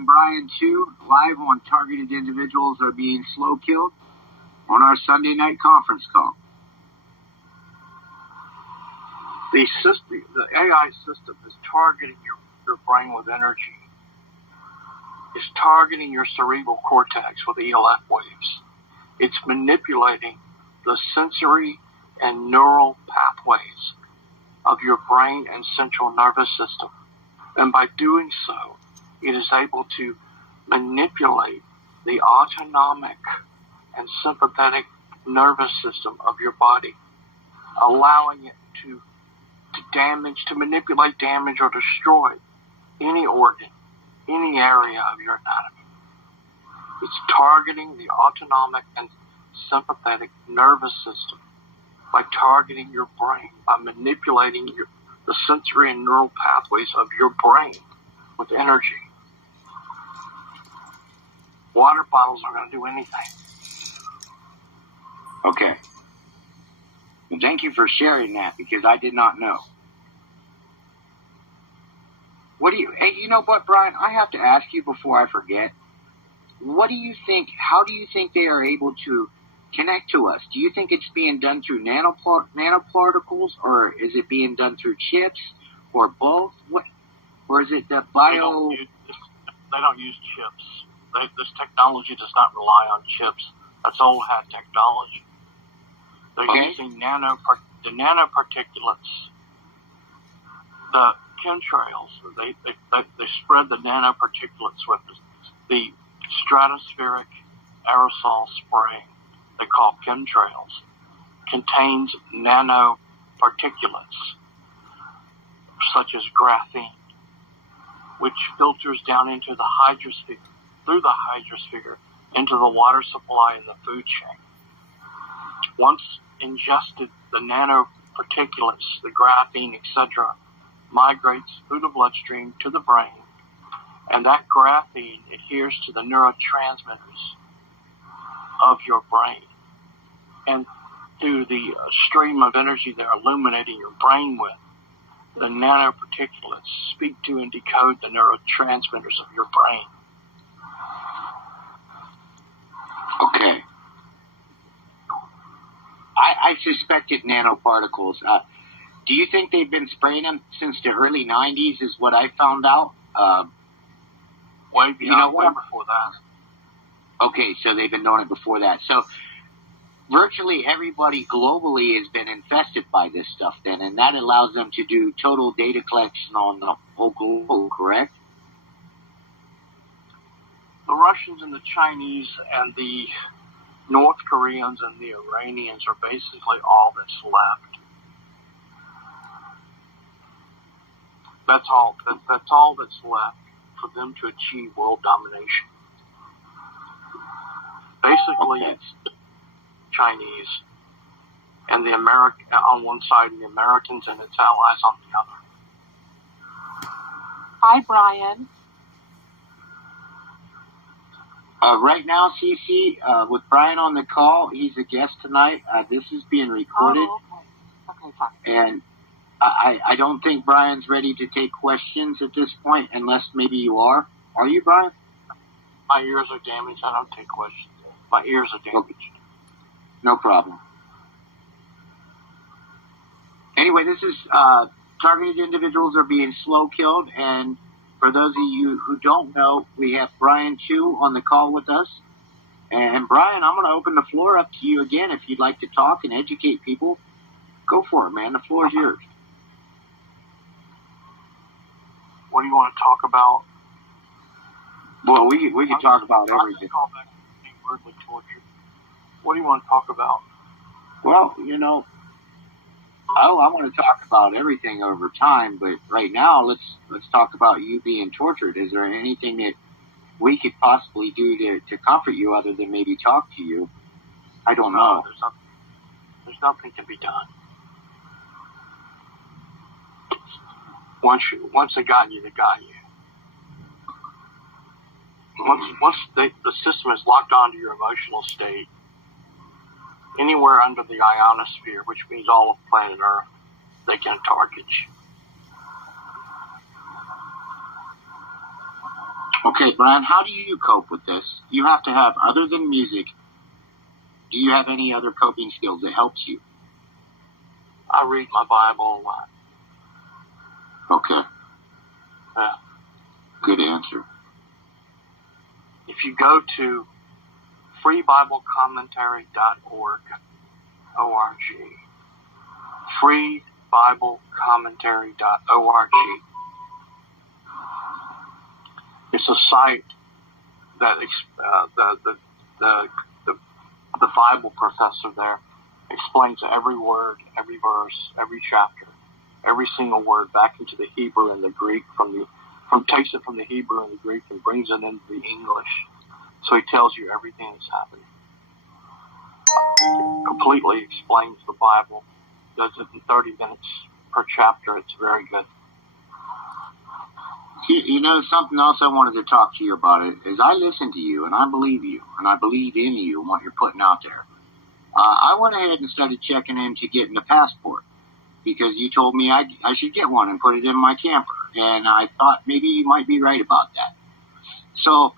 and Brian, too, live on Targeted Individuals Are Being Slow Killed on our Sunday night conference call. The AI system is targeting your brain with energy. It's targeting your cerebral cortex with ELF waves. It's manipulating the sensory and neural pathways of your brain and central nervous system. And by doing so, it is able to manipulate the autonomic and sympathetic nervous system of your body, allowing it to manipulate, damage, or destroy any organ, any area of your anatomy. It's targeting the autonomic and sympathetic nervous system by targeting your brain, by manipulating the sensory and neural pathways of your brain with energy. Water bottles aren't going to do anything. Okay. Well, thank you for sharing that, because I did not know. Hey, you know what, Brian? I have to ask you before I forget. What do you think? How do you think they are able to connect to us? Do you think it's being done through nanoparticles, or is it being done through chips, or both? Or is it the bio? They don't use chips. This technology does not rely on chips. That's old hat technology. They're using the nanoparticulates, the chemtrails. They spread the nanoparticulates with the stratospheric aerosol spray they call chemtrails. Contains nanoparticulates such as graphene, which filters down into the hydrosphere, through the hydrosphere, into the water supply and the food chain. Once ingested, the nanoparticulates, the graphene, etc., migrates through the bloodstream to the brain, and that graphene adheres to the neurotransmitters of your brain. And through the stream of energy they're illuminating your brain with, the nanoparticulates speak to and decode the neurotransmitters of your brain. Okay. I suspected nanoparticles. Do you think they've been spraying them since the early 90s is what I found out? Way before that. Okay, so they've been doing it before that. So virtually everybody globally has been infested by this stuff then, and that allows them to do total data collection on the whole globe, correct? The Russians and the Chinese and the North Koreans and the Iranians are basically all that's left. That's all that's left for them to achieve world domination. Basically, It's the Chinese and the on one side, and the Americans and its allies on the other. Hi, Brian. Right now, CC, with Brian on the call, he's a guest tonight. This is being recorded. Oh, okay. Okay, fine. And I don't think Brian's ready to take questions at this point, unless maybe you are. Are you, Brian? My ears are damaged. I don't take questions. My ears are damaged. Okay. No problem. Anyway, this is Targeted Individuals Are Being Slow Killed, and for those of you who don't know, we have Brian Chu on the call with us. And Brian, I'm going to open the floor up to you again. If you'd like to talk and educate people, go for it, man. The floor is yours. What do you want to talk about? Well, we can talk about everything. Being brutally tortured. What do you want to talk about? Well, I want to talk about everything over time, but right now, let's talk about you being tortured. Is there anything that we could possibly do to comfort you other than maybe talk to you? I don't know. There's nothing to be done. Once they got you, they got you. Once the system is locked onto your emotional state, anywhere under the ionosphere, which means all of planet Earth, they can target you. Okay, Brian, how do you cope with this? You have to have, other than music, do you have any other coping skills that helps you? I read my Bible a lot. Okay. Yeah. Good answer. If you go to freebiblecommentary.org, O-R-G, freebiblecommentary.org, it's a site that the Bible professor there explains every word, every verse, every chapter, every single word back into the Hebrew and the Greek, takes it from the Hebrew and the Greek and brings it into the English. So he tells you everything that's happening. Completely explains the Bible. Does it in 30 minutes per chapter. It's very good. You know, something else I wanted to talk to you about is I listen to you, and I believe you, and I believe in you and what you're putting out there. I went ahead and started checking into getting a passport because you told me I should get one and put it in my camper, and I thought maybe you might be right about that. So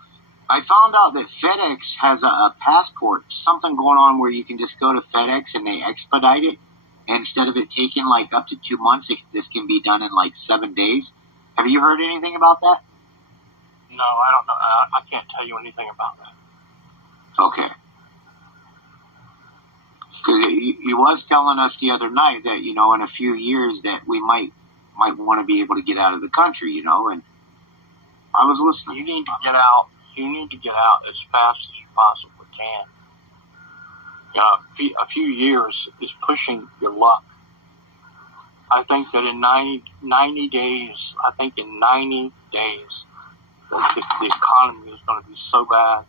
I found out that FedEx has a passport, something going on where you can just go to FedEx and they expedite it. And instead of it taking like up to 2 months, this can be done in like 7 days. Have you heard anything about that? No, I don't know. I can't tell you anything about that. Okay. Because he was telling us the other night that, you know, in a few years that we might want to be able to get out of the country, you know, and I was listening. You need to get out. You need to get out as fast as you possibly can. A few years is pushing your luck. I think that in 90 days, the economy is going to be so bad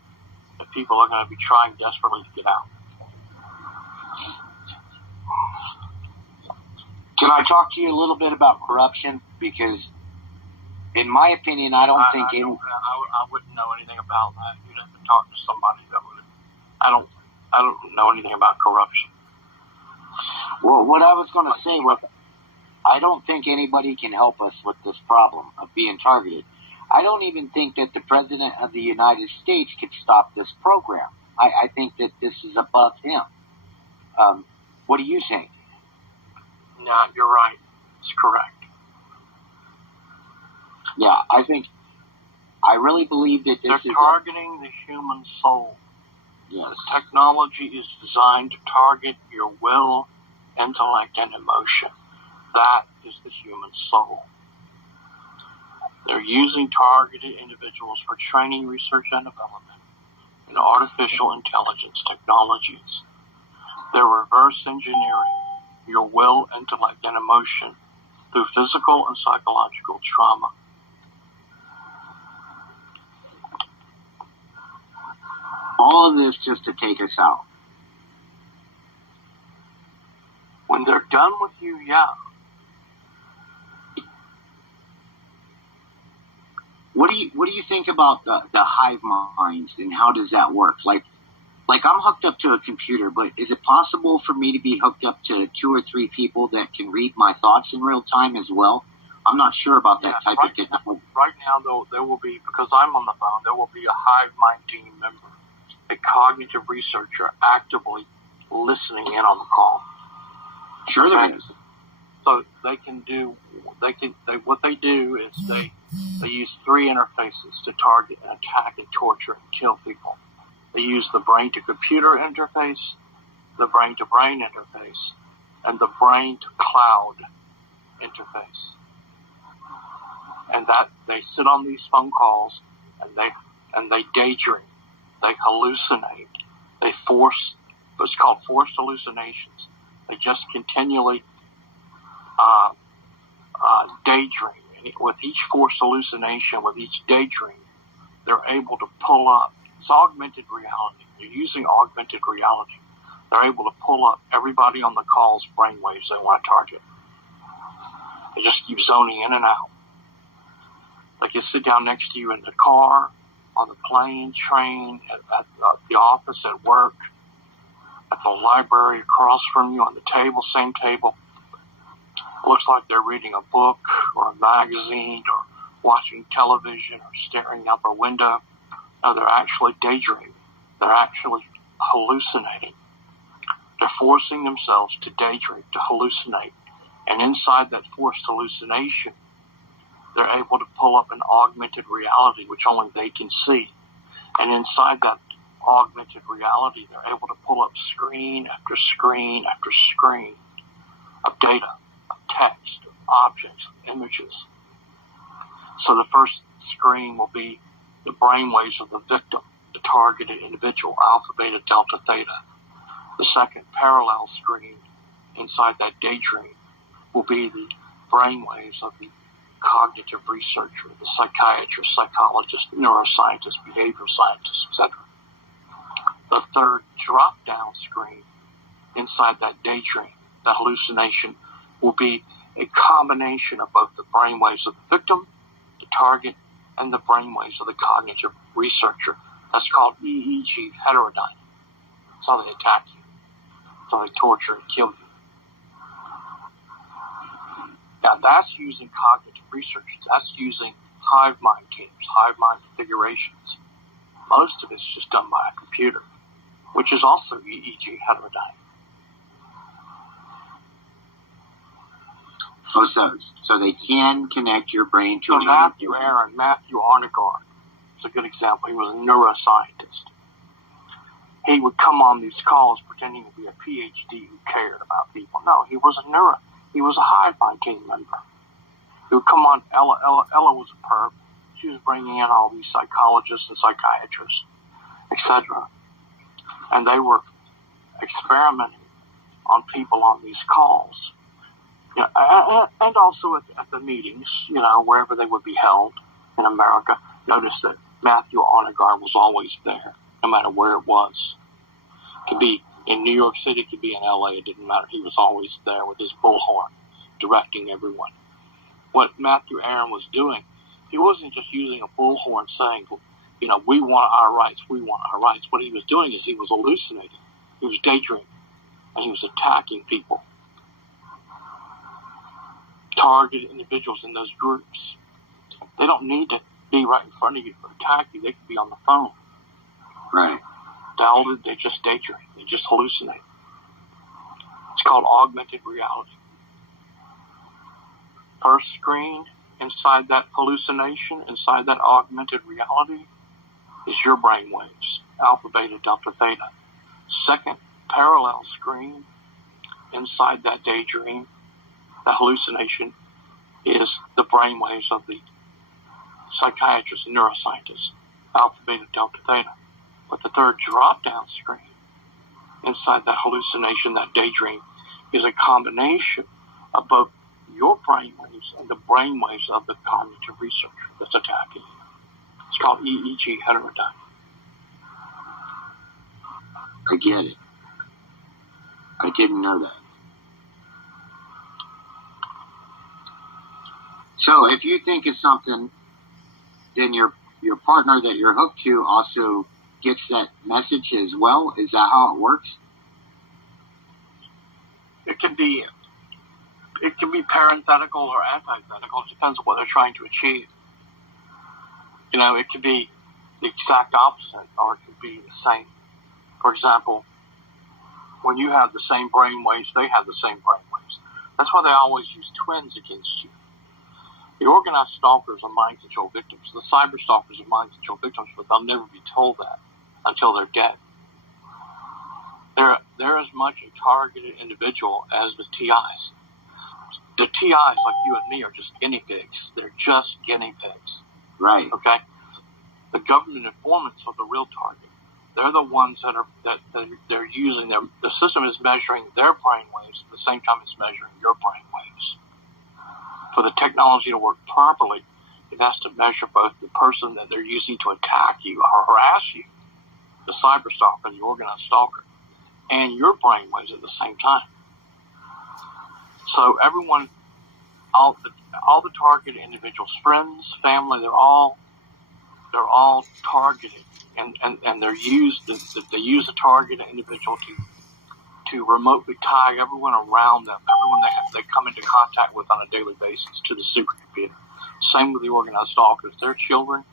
that people are going to be trying desperately to get out. Can I talk to you a little bit about corruption? Because, in my opinion, I wouldn't know anything about that. You'd have to talk to somebody that would. I don't know anything about corruption. Well, what I was going to say was, I don't think anybody can help us with this problem of being targeted. I don't even think that the President of the United States could stop this program. I think that this is above him. What do you think? No, you're right. It's correct. Yeah, I really believe that they're targeting the human soul. Yes. The technology is designed to target your will, intellect, and emotion. That is the human soul. They're using targeted individuals for training, research, and development in artificial intelligence technologies. They're reverse engineering your will, intellect, and emotion through physical and psychological trauma. All of this just to take us out. When they're done with you, yeah. What do you think about the hive minds and how does that work? Like I'm hooked up to a computer, but is it possible for me to be hooked up to 2 or 3 people that can read my thoughts in real time as well? I'm not sure about that type of technology. Right now, though, there will be, because I'm on the phone, there will be a hive mind team member, a cognitive researcher actively listening in on the call. Sure there is. So what they do is they use 3 interfaces to target and attack and torture and kill people. They use the brain-to-computer interface, the brain-to-brain interface, and the brain-to-cloud interface. And that they sit on these phone calls and they daydream, they hallucinate, it's called forced hallucinations. They just continually daydream. And with each forced hallucination, with each daydream, they're able to pull up. It's augmented reality. They're using augmented reality. They're able to pull up everybody on the call's brainwaves they want to target. They just keep zoning in and out. They can sit down next to you in the car, on the plane, train, at the office, at work, at the library across from you, on the table, same table. Looks like they're reading a book or a magazine watching television or staring out their window. No, they're actually daydreaming. They're actually hallucinating. They're forcing themselves to daydream, to hallucinate. And inside that forced hallucination, they're able to pull up an augmented reality, which only they can see. And inside that augmented reality, they're able to pull up screen after screen after screen of data, of text, of objects, of images. So the first screen will be the brainwaves of the victim, the targeted individual, alpha, beta, delta, theta. The second parallel screen inside that daydream will be the brainwaves of the cognitive researcher, the psychiatrist, psychologist, neuroscientist, behavioral scientist, etc. The third drop-down screen inside that daydream, the hallucination, will be a combination of both the brainwaves of the victim, the target, and the brainwaves of the cognitive researcher. That's called EEG heterodyne. That's how they attack you. That's how they torture and kill you. Now, that's using cognitive research. That's using hive mind teams, hive mind configurations. Most of it's just done by a computer, which is also EEG heterodyne. Oh, so they can connect your brain to another brain. Matthew Arnegaard is a good example. He was a neuroscientist. He would come on these calls pretending to be a PhD who cared about people. No, he was a hive mind team member. He would come on. Ella was a perp. She was bringing in all these psychologists and psychiatrists, etc. And they were experimenting on people on these calls. And also at the meetings, wherever they would be held in America. Notice that Matthew Arnegaard was always there, no matter where it was. It could be in New York City, it could be in LA, it didn't matter. He was always there with his bullhorn, directing everyone. What Matthew Aaron was doing, he wasn't just using a bullhorn saying, we want our rights, we want our rights. What he was doing is he was hallucinating. He was daydreaming, and he was attacking people. Targeted individuals in those groups. They don't need to be right in front of you to attack you. They could be on the phone. Right. They just daydream. They just hallucinate. It's called augmented reality. First screen inside that hallucination, inside that augmented reality, is your brain waves, alpha, beta, delta, theta. Second parallel screen inside that daydream, the hallucination, is the brainwaves of the psychiatrist and neuroscientist, alpha, beta, delta, theta. But the third drop-down screen inside that hallucination, that daydream, is a combination of both your brainwaves and the brainwaves of the cognitive researcher that's attacking you. It's called EEG heterodyne. I get it. I didn't know that. So if you think it's something, then your partner that you're hooked to also gets that message as well? Is that how it works? It can be parenthetical or antithetical. It depends on what they're trying to achieve. It could be the exact opposite, or it could be the same. For example, when you have the same brainwaves, they have the same brainwaves. That's why they always use twins against you. The organized stalkers are mind control victims. The cyber stalkers are mind control victims, but they'll never be told that until they're dead. They're as much a targeted individual as the TIs. The TIs, like you and me, are just guinea pigs. They're just guinea pigs. Right. Okay? The government informants are the real target. They're the ones that they're using the system is measuring their brainwaves at the same time it's measuring your brainwaves. For the technology to work properly, it has to measure both the person that they're using to attack you or harass you, the cyber stalker, the organized stalker, and your brainwaves at the same time. So everyone, all the targeted individuals, friends, family, they're all targeted, and they use a targeted individual to remotely tie everyone around them, everyone they come into contact with on a daily basis, to the supercomputer, Same with the organized stalkers. Their children,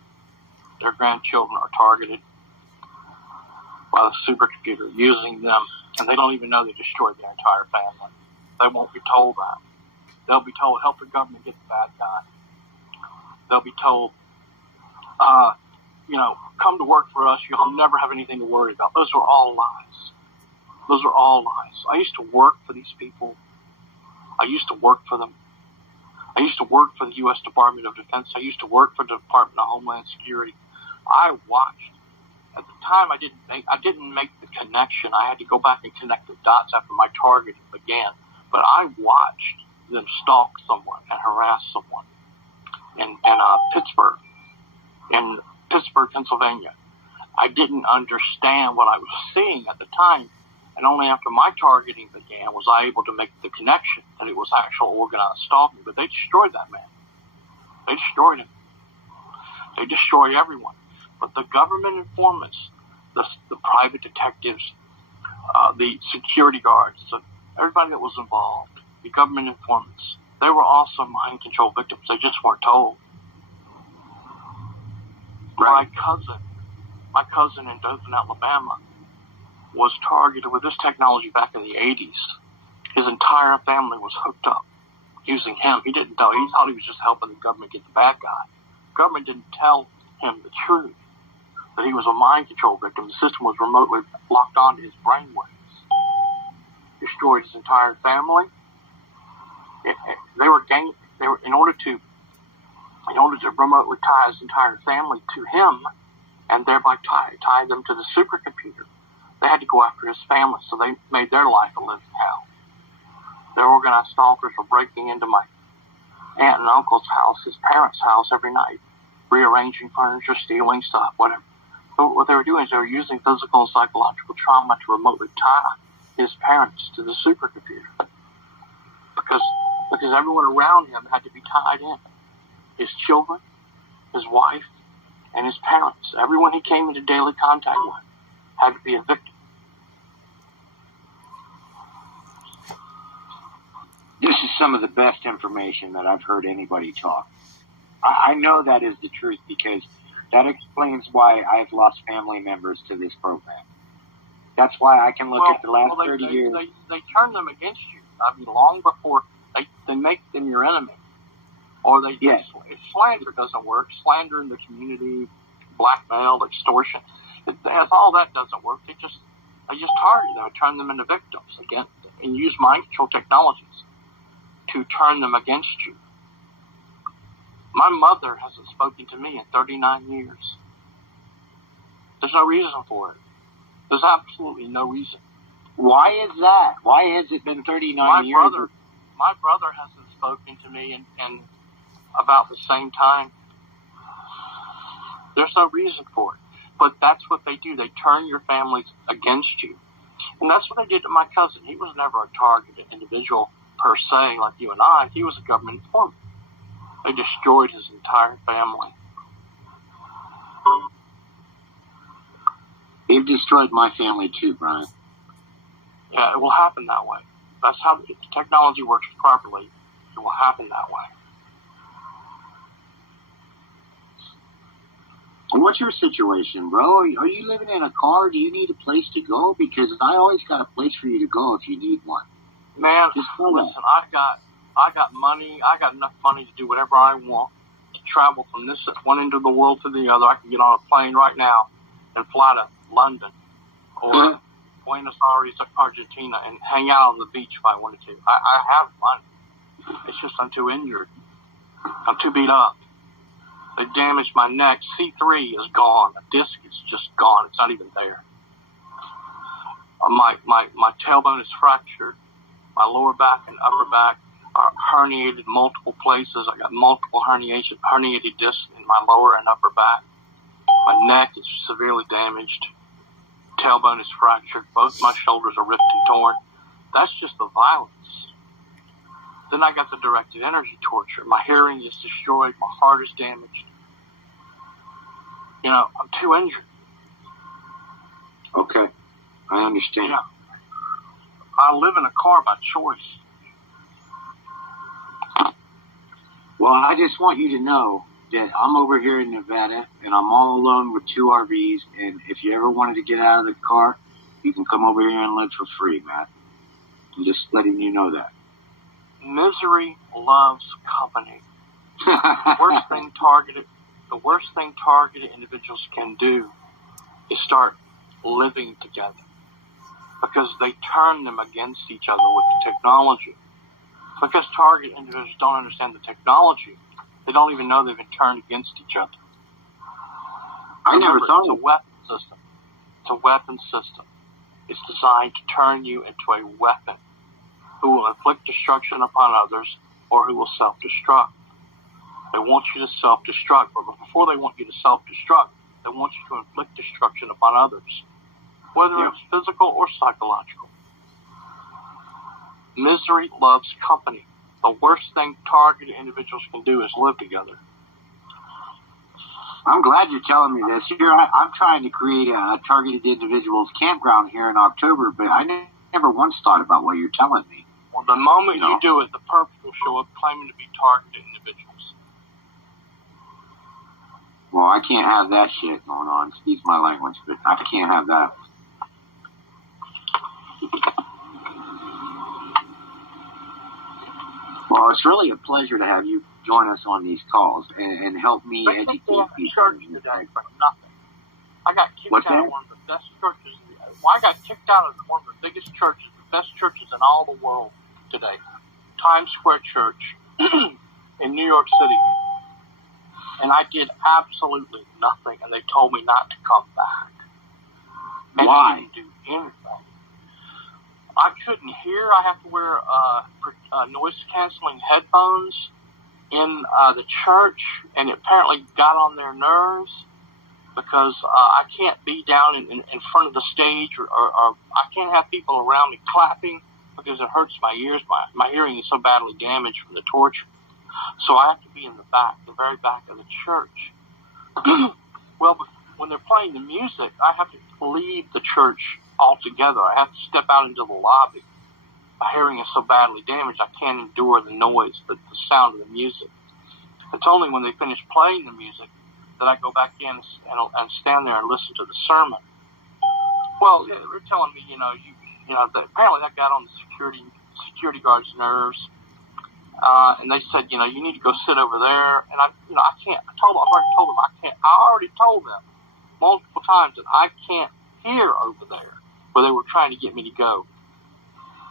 their grandchildren are targeted by the supercomputer using them, and they don't even know they destroyed their entire family. They won't be told that. They'll be told, help the government get the bad guy. They'll be told, come to work for us. You'll never have anything to worry about. Those are all lies. Those are all lies. I used to work for these people. I used to work for them. I used to work for the U.S. Department of Defense. I used to work for the Department of Homeland Security. I watched. At the time, I didn't make the connection. I had to go back and connect the dots after my targeting began. But I watched them stalk someone and harass someone in Pittsburgh, Pennsylvania. I didn't understand what I was seeing at the time, and only after my targeting began was I able to make the connection that it was actual organized stalking. But they destroyed that man. They destroyed him. They destroyed everyone. But the government informants, the private detectives, the security guards, everybody that was involved, the government informants, they were also mind control victims. They just weren't told. Right. My cousin in Dothan, Alabama, was targeted with this technology back in the 80s. His entire family was hooked up using him. He didn't know. He thought he was just helping the government get the bad guy. The government didn't tell him the truth, that he was a mind control victim. The system was remotely locked onto his brainwaves. Destroyed his entire family. In order to remotely tie his entire family to him, and thereby tie them to the supercomputer, they had to go after his family, so they made their life a living hell. Their organized stalkers were breaking into my aunt and uncle's house, his parents' house, every night, rearranging furniture, stealing stuff, whatever. But what they were doing is they were using physical and psychological trauma to remotely tie his parents to the supercomputer. Because everyone around him had to be tied in. His children, his wife, and his parents. Everyone he came into daily contact with had to be a victim. This is some of the best information that I've heard anybody talk. I know that is the truth because that explains why I've lost family members to this program. That's why I can look at the last 30 years. They turn them against you. I mean, long before they make them your enemy. Or if slander doesn't work, slander in the community, blackmail, extortion, if all that doesn't work, they just target them and turn them into victims again, and use mind control technologies to turn them against you. My mother hasn't spoken to me in 39 years. There's no reason for it. There's absolutely no reason. Why is that? Why has it been 39 years? My brother hasn't spoken to me in about the same time. There's no reason for it. But that's what they do. They turn your families against you. And that's what they did to my cousin. He was never a targeted individual per se like you and I. He was a government informant. They destroyed his entire family. They've destroyed my family too, Brian. Yeah, it will happen that way. That's how the technology works properly. It will happen that way. What's your situation, bro? Are you living in a car? Do you need a place to go? Because I always got a place for you to go if you need one. Man, listen, I got money. I got enough money to do whatever I want. To travel from this one end of the world to the other. I can get on a plane right now and fly to London or Buenos Aires, Argentina, and hang out on the beach if I wanted to. I have money. It's just I'm too injured. I'm too beat up. They damaged my neck. C3 is gone. The disc is just gone. It's not even there. My tailbone is fractured. My lower back and upper back are herniated multiple places. I got multiple herniated discs in my lower and upper back. My neck is severely damaged. Tailbone is fractured. Both my shoulders are ripped and torn. That's just the violence. Then I got the directed energy torture. My hearing is destroyed. My heart is damaged. You know, I'm too injured. Okay. I understand. Yeah. I live in a car by choice. Well, I just want you to know that I'm over here in Nevada, and I'm all alone with 2 RVs, and if you ever wanted to get out of the car, you can come over here and live for free, Matt. I'm just letting you know that. Misery loves company. The worst thing targeted individuals can do is start living together, because they turn them against each other with the technology. Because target individuals don't understand the technology, they don't even know they've been turned against each other. I never thought it's a weapon system. It's a weapon system. It's designed to turn you into a weapon who will inflict destruction upon others or who will self-destruct. They want you to self-destruct, but before they want you to self-destruct, they want you to inflict destruction upon others, whether it's physical or psychological. Misery loves company. The worst thing targeted individuals can do is live together. I'm glad you're telling me this. I'm trying to create a targeted individuals campground here in October, but I never once thought about what you're telling me. Well, the moment you do it, the perp will show up claiming to be targeted individuals. Well, I can't have that shit going on. Excuse my language, but I can't have that. Well, it's really a pleasure to have you join us on these calls and help me educate people. Church today for nothing. I got kicked What's out that? of one of the best churches. Well, I got kicked out of one of the biggest churches, the best churches in all the world today, Times Square Church in New York City. And I did absolutely nothing, and they told me not to come back. And Why? I didn't do anything. I couldn't hear. I have to wear noise-canceling headphones in the church, and it apparently got on their nerves because I can't be down in front of the stage, or I can't have people around me clapping because it hurts my ears. My hearing is so badly damaged from the torture. So I have to be in the back, the very back of the church. Well, when they're playing the music, I have to leave the church altogether. I have to step out into the lobby. My hearing is so badly damaged, I can't endure the noise, the sound of the music. It's only when they finish playing the music that I go back in and stand there and listen to the sermon. Well, they're telling me, apparently that got on the security guard's nerves. And they said, you need to go sit over there. And I can't. I already told them I can't. I already told them multiple times that I can't hear over there where they were trying to get me to go.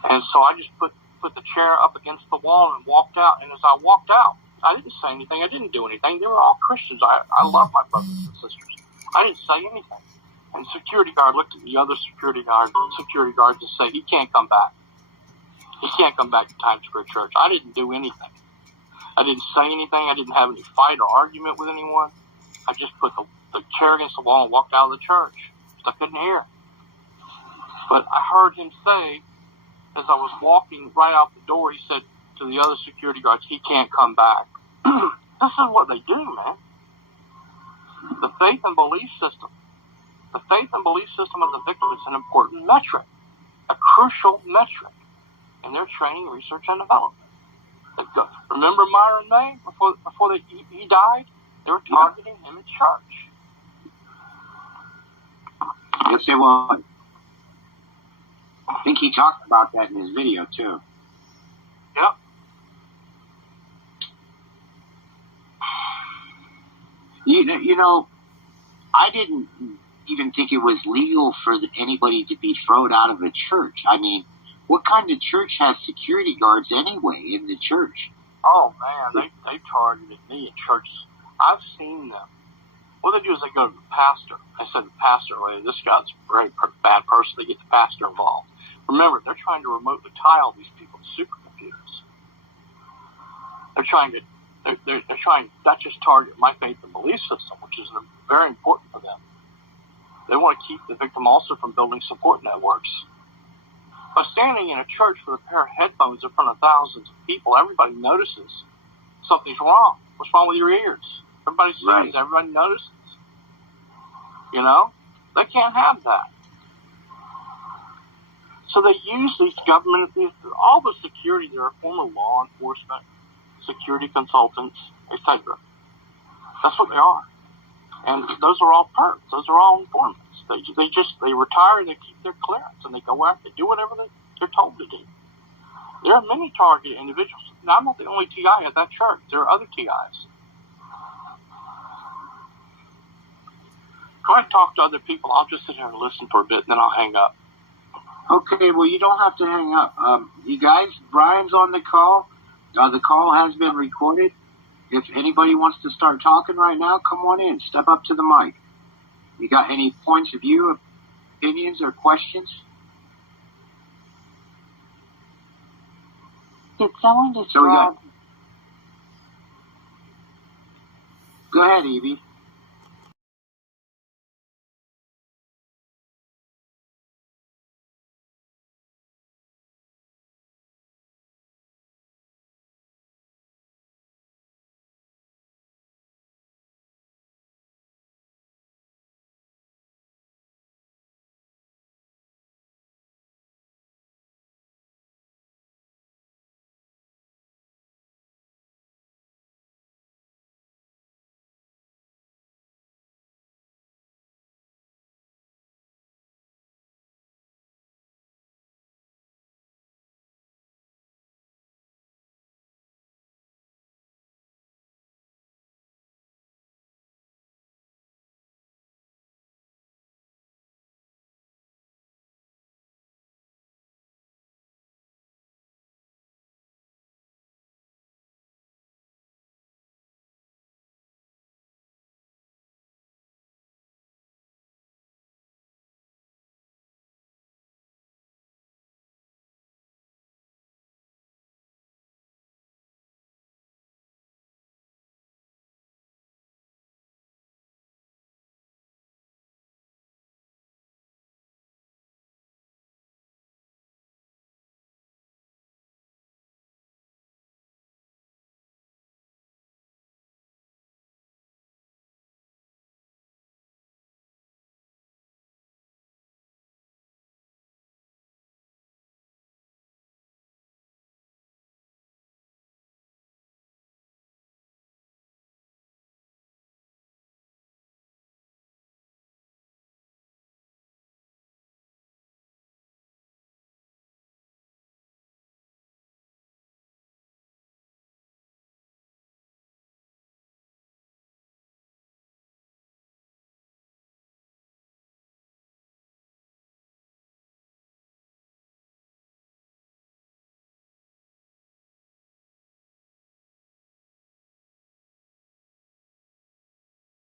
And so I just put the chair up against the wall and walked out. And as I walked out, I didn't say anything. I didn't do anything. They were all Christians. I love my brothers and sisters. I didn't say anything. And the security guard looked at the other security guard and said, he can't come back. He can't come back to Times Square Church. I didn't do anything. I didn't say anything. I didn't have any fight or argument with anyone. I just put the chair against the wall and walked out of the church because I couldn't hear. But I heard him say, as I was walking right out the door, he said to the other security guards, he can't come back. This is what they do, man. The faith and belief system. The faith and belief system of the victim is an important metric, a crucial metric in their training, research, and development. Remember Myron May? Before he died, they were targeting him in church. Yes, they were. I think he talked about that in his video, too. Yep. You know, I didn't even think it was legal for anybody to be thrown out of a church. I mean, what kind of church has security guards anyway in the church? Oh, man, they targeted me in churches. I've seen them. What they do is they go to the pastor. I said, the pastor, well, this guy's a very bad person. They get the pastor involved. Remember, they're trying to remotely tile these people to supercomputers. They're trying to not just target my faith and belief system, which is very important for them. They want to keep the victim also from building support networks. By standing in a church with a pair of headphones in front of thousands of people, everybody notices something's wrong. What's wrong with your ears? Everybody sees, right. Everybody notices. You know? They can't have that. So they use these government, all the security, they're former law enforcement. security consultants, etc. That's what they are. And those are all perps. Those are all informants. They retire, they keep their clearance, and they go out, they do whatever they're told to do. There are many targeted individuals. Now, I'm not the only TI at that church. There are other TIs. Go ahead and talk to other people. I'll just sit here and listen for a bit, and then I'll hang up. Okay, well, you don't have to hang up. You guys, Brian's on the call. The call has been recorded. If anybody wants to start talking right now, come on in. Step up to the mic. You got any points of view, opinions, or questions? Did someone describe... Go ahead, Evie.